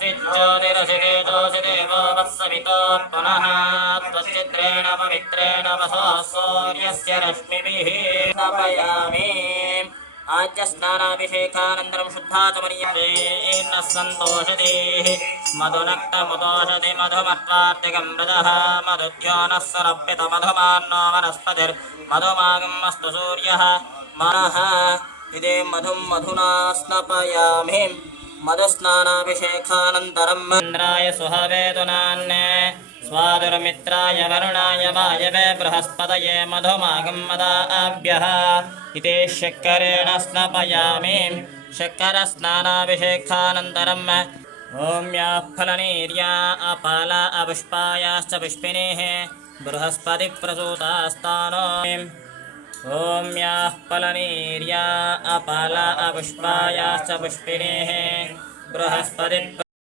ज्योतिरसिदेवो वत्सवितो पुनः त्वच्चित्रेण पवित्रेण वसो सूर्यस्य रश्मिभिः स्थापयामि आज्यस्नानाभिषेकानन्तरं शुद्धाचमनीयेन सन्तोषदेः मधुनक्तमुतोषधि मधुमत्वार्तिकं मृदः मधुद्यो नः सरप्यत मधुमान्नो वनस्पतिर्मधुमागम् अस्तु सूर्यः मनः इदे मधुं मधुना स्नपयामि मधुस्नानाभिषेकानन्तरम् इन्द्राय सुहवेदुनान्ने स्वादुर्मित्राय वरुणाय वायवे बृहस्पतये मधुमागं मदाभ्यः इति शक्करेण स्नपयामि शक्करस्नानाभिषेकानन्तरम् ॐ याः फलनीर्या अपाला अपुष्पायाश्च पुष्पिणीः बृहस्पतिप्रसूतास्तानो ॐ याः फलनीर्या अपाला अपुष्पायाश्च पुष्पिणीः बृहस्पति